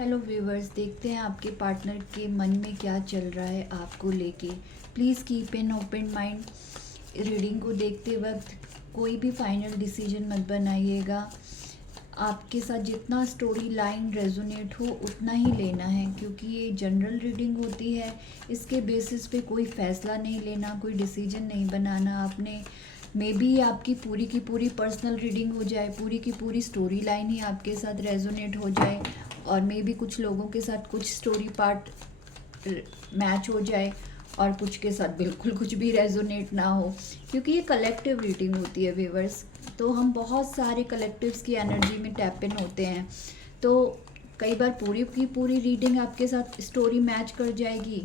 Hello viewers, देखते हैं आपके पार्टनर के मन में क्या चल रहा है आपको लेके। Please keep an open mind. Reading को देखते वक्त कोई भी फाइनल डिसीजन मत बनाइएगा। आपके साथ जितना स्टोरी लाइन रेजोनेट हो उतना ही लेना है, क्योंकि ये जनरल रीडिंग होती है। इसके बेसिस पे कोई फ़ैसला नहीं लेना, कोई डिसीजन नहीं बनाना आपने। मे बी आपकी पूरी की पूरी पर्सनल रीडिंग हो जाए, पूरी की पूरी स्टोरी लाइन ही आपके साथ रेजोनेट हो जाए, और मे बी कुछ लोगों के साथ कुछ स्टोरी पार्ट मैच हो जाए और कुछ के साथ बिल्कुल कुछ भी रेजोनेट ना हो, क्योंकि ये कलेक्टिव रीडिंग होती है व्यूवर्स। तो हम बहुत सारे कलेक्टिव्स की एनर्जी में टैप इन होते हैं। तो कई बार पूरी की पूरी रीडिंग आपके साथ स्टोरी मैच कर जाएगी,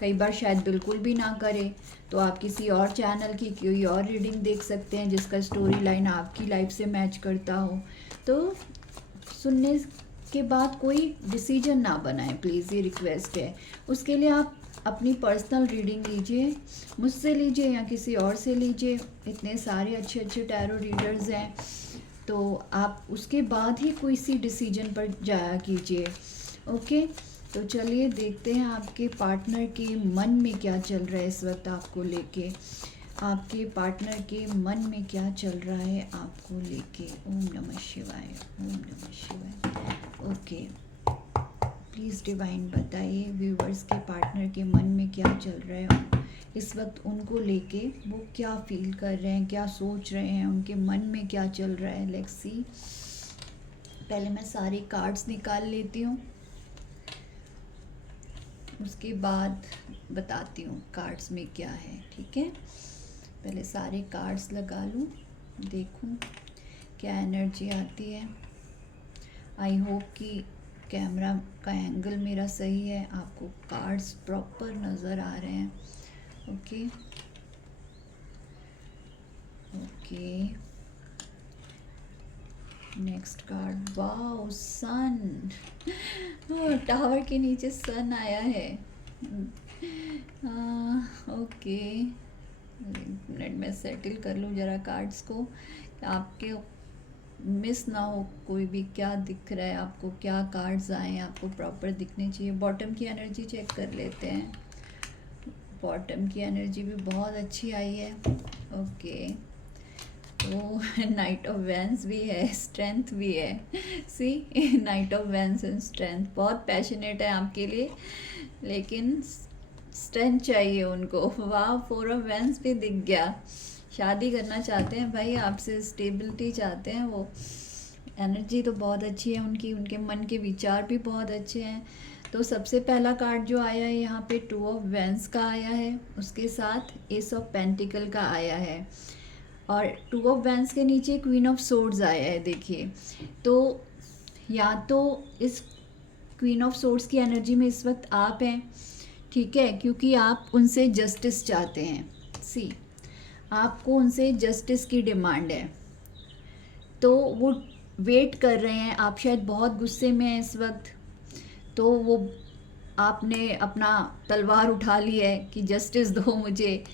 कई बार शायद बिल्कुल भी ना करे। तो आप किसी और चैनल की कोई और रीडिंग देख सकते हैं जिसका स्टोरी लाइन आपकी लाइफ से मैच करता हो। तो सुनने के बाद कोई डिसीजन ना बनाएं प्लीज़, ये रिक्वेस्ट है। उसके लिए आप अपनी पर्सनल रीडिंग लीजिए, मुझसे लीजिए या किसी और से लीजिए। इतने सारे अच्छे अच्छे टैरो रीडर्स हैं, तो आप उसके बाद ही कोई सी डिसीजन पर जाया कीजिए। ओके, तो चलिए देखते हैं आपके पार्टनर के मन में क्या चल रहा है इस वक्त आपको लेके। आपके पार्टनर के मन में क्या चल रहा है आपको लेके। ओम नमः शिवाय, ओम नमः शिवाय। ओके, प्लीज़ डिवाइन बताइए व्यूवर्स के पार्टनर के मन में क्या चल रहा है इस वक्त, उनको लेके वो क्या फील कर रहे हैं, क्या सोच रहे हैं, उनके मन में क्या चल रहा है। Let's see. पहले मैं सारे कार्ड्स निकाल लेती हूँ, उसके बाद बताती हूँ कार्ड्स में क्या है। ठीक है, पहले सारे कार्ड्स लगा लूँ, देखूँ क्या एनर्जी आती है। आई होप कि कैमरा का एंगल मेरा सही है, आपको कार्ड्स प्रॉपर नज़र आ रहे हैं। Okay okay, next card. Wow, sun. Tower के नीचे सन आया है। ओके, मिनट में सेटल कर लूँ ज़रा कार्ड्स को, आपके मिस ना हो कोई भी। क्या दिख रहा है आपको, क्या कार्ड्स आए हैं आपको प्रॉपर दिखने चाहिए। बॉटम की एनर्जी चेक कर लेते हैं। बॉटम की एनर्जी भी बहुत अच्छी आई है। ओके, तो नाइट ऑफ वैंस भी है, स्ट्रेंथ भी है। See, knight of wands and strength. बहुत पैशनेट है आपके लिए, लेकिन स्ट्रेंथ चाहिए उनको। वाह, फोर ऑफ वैंस भी दिख गया। शादी करना चाहते हैं भाई आपसे, स्टेबिलिटी चाहते हैं वो। एनर्जी तो बहुत अच्छी है उनकी, उनके मन के विचार भी बहुत अच्छे हैं। तो सबसे पहला कार्ड जो आया है यहाँ पे टू ऑफ वैंस का आया है, उसके साथ एस ऑफ पेंटिकल का आया है, और टू ऑफ वैंस के नीचे क्वीन ऑफ सोर्ड्स आया है। देखिए, तो या तो इस क्वीन ऑफ सोर्ड्स की एनर्जी में इस वक्त आप हैं, ठीक है, क्योंकि आप उनसे जस्टिस चाहते हैं। सी, आपको उनसे जस्टिस की डिमांड है, तो वो वेट कर रहे हैं। आप शायद बहुत गुस्से में हैं इस वक्त, तो वो आपने अपना तलवार उठा ली है कि जस्टिस दो मुझे,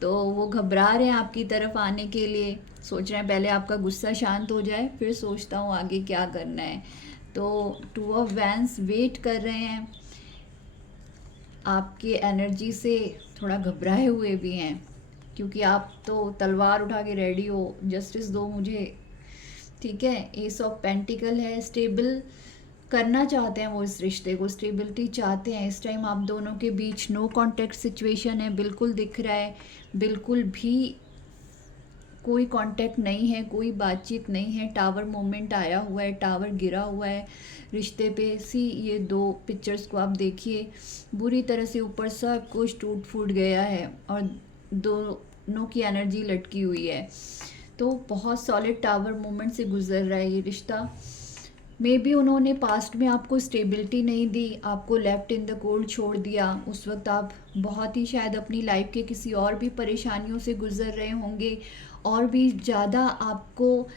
तो वो घबरा रहे हैं आपकी तरफ आने के लिए। सोच रहे हैं पहले आपका गुस्सा शांत हो जाए, फिर सोचता हूँ आगे क्या करना है। तो टू ऑफ वैंस वेट कर रहे हैं, आपके एनर्जी से थोड़ा घबराए हुए भी हैं, क्योंकि आप तो तलवार उठा के रेडी हो, जस्टिस दो मुझे। ठीक है, एस ऑफ पेंटिकल है, स्टेबल करना चाहते हैं वो इस रिश्ते को, स्टेबिलिटी चाहते हैं। इस टाइम आप दोनों के बीच नो कांटेक्ट सिचुएशन है, बिल्कुल दिख रहा है। बिल्कुल भी कोई कांटेक्ट नहीं है, कोई बातचीत नहीं है। टावर मोमेंट आया हुआ है, टावर गिरा हुआ है रिश्ते पे। सी, ये दो पिक्चर्स को आप देखिए, बुरी तरह से ऊपर सब कुछ टूट फूट गया है और दोनों की एनर्जी लटकी हुई है। तो बहुत सॉलिड टावर मोमेंट से गुजर रहा है ये रिश्ता। मे बी उन्होंने पास्ट में आपको स्टेबिलिटी नहीं दी, आपको लेफ्ट इन द कोल्ड छोड़ दिया। उस वक्त आप बहुत ही शायद अपनी लाइफ के किसी और भी परेशानियों से गुजर रहे होंगे, और भी ज़्यादा आपको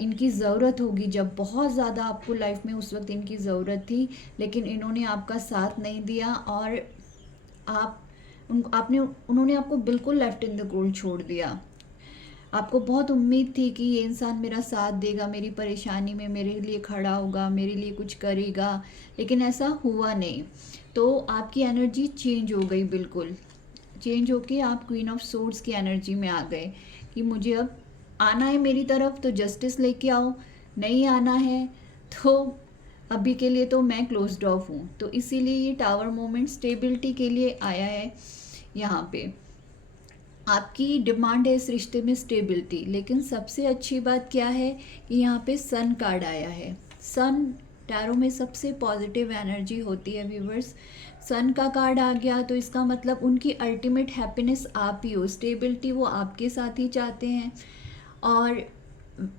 इनकी ज़रूरत होगी, जब बहुत ज़्यादा आपको लाइफ में उस वक्त इनकी ज़रूरत थी, लेकिन इन्होंने आपका साथ नहीं दिया, और आप उन्होंने आपको बिल्कुल लेफ्ट इन द कोल्ड छोड़ दिया। आपको बहुत उम्मीद थी कि ये इंसान मेरा साथ देगा, मेरी परेशानी में मेरे लिए खड़ा होगा, मेरे लिए कुछ करेगा, लेकिन ऐसा हुआ नहीं। तो आपकी एनर्जी चेंज हो गई, बिल्कुल चेंज होके आप क्वीन ऑफ सोर्ड्स की एनर्जी में आ गए कि मुझे अब आना है मेरी तरफ तो जस्टिस लेके आओ, नहीं आना है तो अभी के लिए तो मैं क्लोज्ड ऑफ हूँ। तो इसीलिए ये टावर मोमेंट स्टेबिलिटी के लिए आया है। यहाँ पे आपकी डिमांड है इस रिश्ते में स्टेबिलिटी, लेकिन सबसे अच्छी बात क्या है कि यहाँ पे सन कार्ड आया है। सन टैरो में सबसे पॉजिटिव एनर्जी होती है व्यूवर्स। सन का कार्ड आ गया तो इसका मतलब उनकी अल्टीमेट हैप्पीनेस आप ही हो, स्टेबिलिटी वो आपके साथ ही चाहते हैं और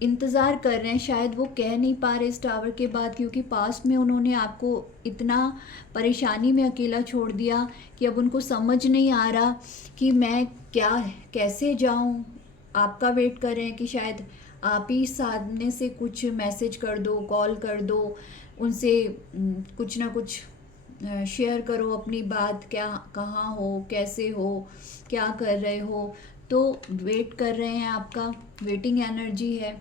इंतज़ार कर रहे हैं। शायद वो कह नहीं पा रहे इस टावर के बाद, क्योंकि पास्ट में उन्होंने आपको इतना परेशानी में अकेला छोड़ दिया कि अब उनको समझ नहीं आ रहा कि मैं क्या कैसे जाऊं। आपका वेट कर रहे हैं कि शायद आप ही सामने से कुछ मैसेज कर दो, कॉल कर दो, उनसे कुछ ना कुछ शेयर करो अपनी बात, क्या कहाँ हो, कैसे हो, क्या कर रहे हो। तो वेट कर रहे हैं, आपका वेटिंग एनर्जी है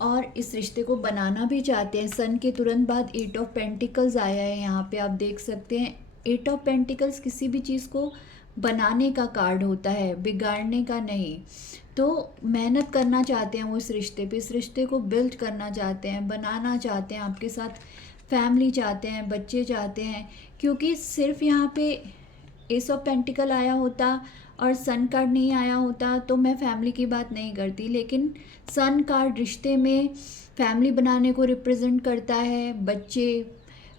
और इस रिश्ते को बनाना भी चाहते हैं। सन के तुरंत बाद 8 ऑफ पेंटिकल्स आया है, यहाँ पे आप देख सकते हैं। 8 ऑफ पेंटिकल्स किसी भी चीज़ को बनाने का कार्ड होता है, बिगाड़ने का नहीं। तो मेहनत करना चाहते हैं वो इस रिश्ते पे, इस रिश्ते को बिल्ड करना चाहते हैं, बनाना चाहते हैं, आपके साथ फैमिली चाहते हैं, बच्चे चाहते हैं। क्योंकि सिर्फ यहाँ पे एस ऑफ पेंटिकल आया होता और सन कार्ड नहीं आया होता तो मैं फैमिली की बात नहीं करती, लेकिन सन कार्ड रिश्ते में फैमिली बनाने को रिप्रेजेंट करता है, बच्चे,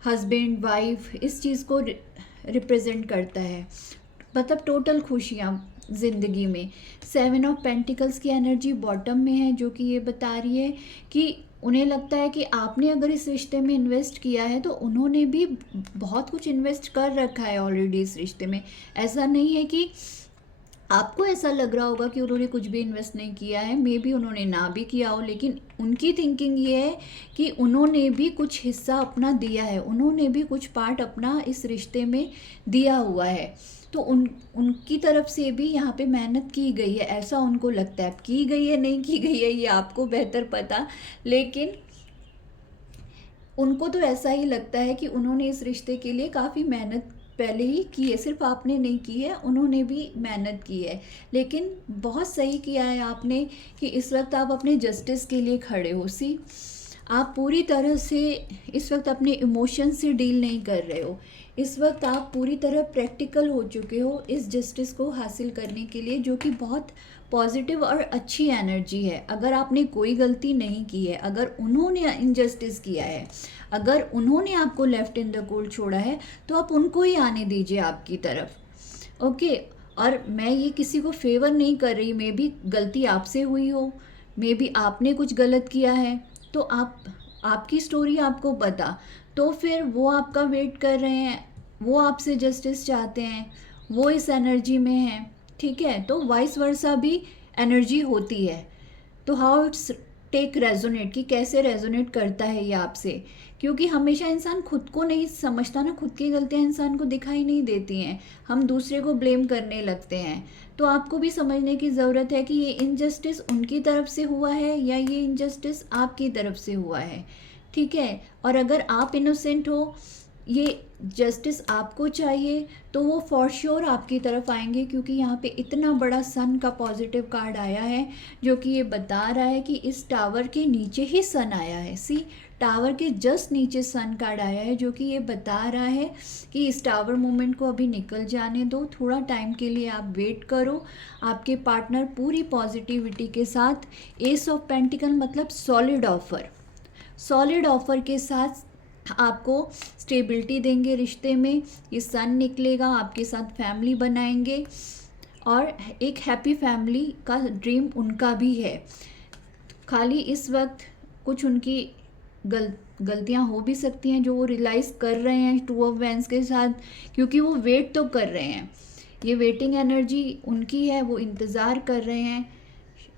हस्बैंड, वाइफ, इस चीज़ को रिप्रेजेंट करता है, मतलब टोटल खुशियाँ ज़िंदगी में। 7 ऑफ पेंटिकल्स की एनर्जी बॉटम में है, जो कि ये बता रही है कि उन्हें लगता है कि आपने अगर इस रिश्ते में इन्वेस्ट किया है तो उन्होंने भी बहुत कुछ इन्वेस्ट कर रखा है ऑलरेडी इस रिश्ते में। ऐसा नहीं है कि आपको ऐसा लग रहा होगा कि उन्होंने कुछ भी इन्वेस्ट नहीं किया है, मे बी उन्होंने ना भी किया हो, लेकिन उनकी थिंकिंग ये है कि उन्होंने भी कुछ हिस्सा अपना दिया है, उन्होंने भी कुछ पार्ट अपना इस रिश्ते में दिया हुआ है। तो उनकी तरफ से भी यहाँ पे मेहनत की गई है, ऐसा उनको लगता है। की गई है नहीं की गई है ये आपको बेहतर पता, लेकिन उनको तो ऐसा ही लगता है कि उन्होंने इस रिश्ते के लिए काफ़ी मेहनत पहले ही की है, सिर्फ आपने नहीं की है, उन्होंने भी मेहनत की है। लेकिन बहुत सही किया है आपने कि इस वक्त आप अपने जस्टिस के लिए खड़े हो। सी आप पूरी तरह से इस वक्त अपने इमोशन से डील नहीं कर रहे हो, इस वक्त आप पूरी तरह प्रैक्टिकल हो चुके हो इस जस्टिस को हासिल करने के लिए, जो कि बहुत पॉजिटिव और अच्छी एनर्जी है। अगर आपने कोई गलती नहीं की है, अगर उन्होंने इनजस्टिस किया है, अगर उन्होंने आपको लेफ्ट इन द कोल्ड छोड़ा है, तो आप उनको ही आने दीजिए आपकी तरफ। ओके, और मैं ये किसी को फेवर नहीं कर रही, मे बी गलती आपसे हुई हो, मे बी आपने कुछ गलत किया है, तो आपकी स्टोरी आपको पता। तो फिर वो आपका वेट कर रहे हैं, वो आपसे जस्टिस चाहते हैं, वो इस एनर्जी में हैं, ठीक है। तो वाइस वर्सा भी एनर्जी होती है। तो हाउ इट्स टेक रेजोनेट, कि कैसे रेजोनेट करता है ये आपसे, क्योंकि हमेशा इंसान खुद को नहीं समझता ना, खुद की गलतियां इंसान को दिखाई नहीं देती हैं, हम दूसरे को ब्लेम करने लगते हैं। तो आपको भी समझने की ज़रूरत है कि ये इनजस्टिस उनकी तरफ से हुआ है या ये इनजस्टिस आपकी तरफ से हुआ है, ठीक है। और अगर आप इनोसेंट हो, ये जस्टिस आपको चाहिए, तो वो फॉर श्योर आपकी तरफ आएंगे, क्योंकि यहाँ पे इतना बड़ा सन का पॉजिटिव कार्ड आया है जो कि ये बता रहा है कि इस टावर के नीचे ही सन आया है। सी, टावर के जस्ट नीचे सन कार्ड आया है, जो कि ये बता रहा है कि इस टावर मोमेंट को अभी निकल जाने दो, थोड़ा टाइम के लिए आप वेट करो। आपके पार्टनर पूरी पॉजिटिविटी के साथ, एस ऑफ पेंटिकल मतलब सॉलिड ऑफर, सॉलिड ऑफर के साथ आपको स्टेबिलिटी देंगे रिश्ते में। ये सन निकलेगा, आपके साथ फैमिली बनाएंगे और एक हैप्पी फैमिली का ड्रीम उनका भी है। खाली इस वक्त कुछ उनकी गलतियां हो भी सकती हैं जो वो रियलाइज़ कर रहे हैं 2 ऑफ वैंड्स के साथ, क्योंकि वो वेट तो कर रहे हैं। ये वेटिंग एनर्जी उनकी है, वो इंतज़ार कर रहे हैं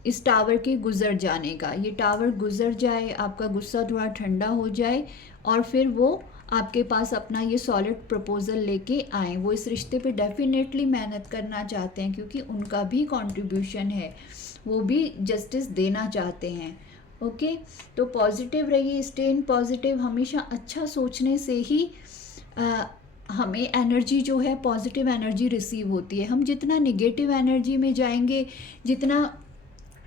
इस टावर के गुजर जाने का। ये टावर गुजर जाए, आपका गुस्सा थोड़ा ठंडा हो जाए और फिर वो आपके पास अपना ये सॉलिड प्रपोजल लेके आए। वो इस रिश्ते पे डेफिनेटली मेहनत करना चाहते हैं क्योंकि उनका भी कंट्रीब्यूशन है, वो भी जस्टिस देना चाहते हैं। ओके, तो पॉजिटिव रहिए, स्टे इन पॉजिटिव। हमेशा अच्छा सोचने से ही हमें एनर्जी जो है पॉजिटिव एनर्जी रिसीव होती है। हम जितना निगेटिव एनर्जी में जाएंगे, जितना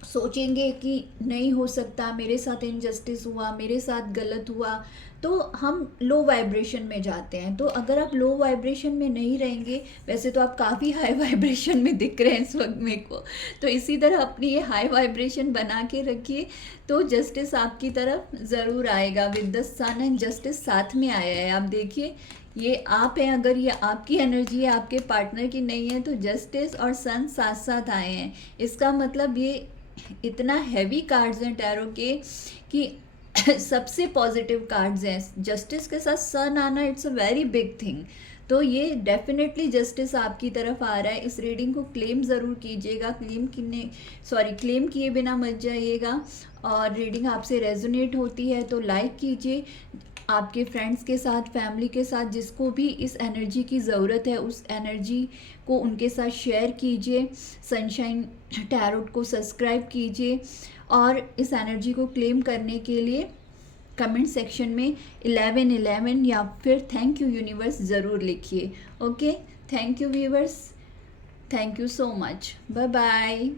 सोचेंगे कि नहीं हो सकता, मेरे साथ इनजस्टिस हुआ, मेरे साथ गलत हुआ, तो हम लो वाइब्रेशन में जाते हैं। तो अगर आप लो वाइब्रेशन में नहीं रहेंगे, वैसे तो आप काफ़ी हाई वाइब्रेशन में दिख रहे हैं इस वक्त मेरे को, तो इसी तरह अपनी ये हाई वाइब्रेशन बना के रखिए, तो जस्टिस आपकी तरफ ज़रूर आएगा। With the sun and justice साथ में आया है, आप देखिए ये आप हैं, अगर ये आपकी एनर्जी है, आपके पार्टनर की नहीं है, तो जस्टिस और सन साथ साथ आए हैं। इसका मतलब ये इतना हैवी कार्ड्स हैं टैरो के कि सबसे पॉजिटिव कार्ड्स हैं। जस्टिस के साथ सन आना, it's a very big thing. तो ये डेफिनेटली जस्टिस आपकी तरफ आ रहा है। इस रीडिंग को क्लेम ज़रूर कीजिएगा, क्लेम किए बिना मत जाइएगा। और रीडिंग आपसे रेजोनेट होती है तो लाइक कीजिए, आपके फ्रेंड्स के साथ, फैमिली के साथ, जिसको भी इस एनर्जी की ज़रूरत है उस एनर्जी को उनके साथ शेयर कीजिए। सनशाइन टैरोट को सब्सक्राइब कीजिए और इस एनर्जी को क्लेम करने के लिए कमेंट सेक्शन में 1111 या फिर थैंक यू यूनिवर्स ज़रूर लिखिए। Okay, thank you viewers, thank you so much, bye bye.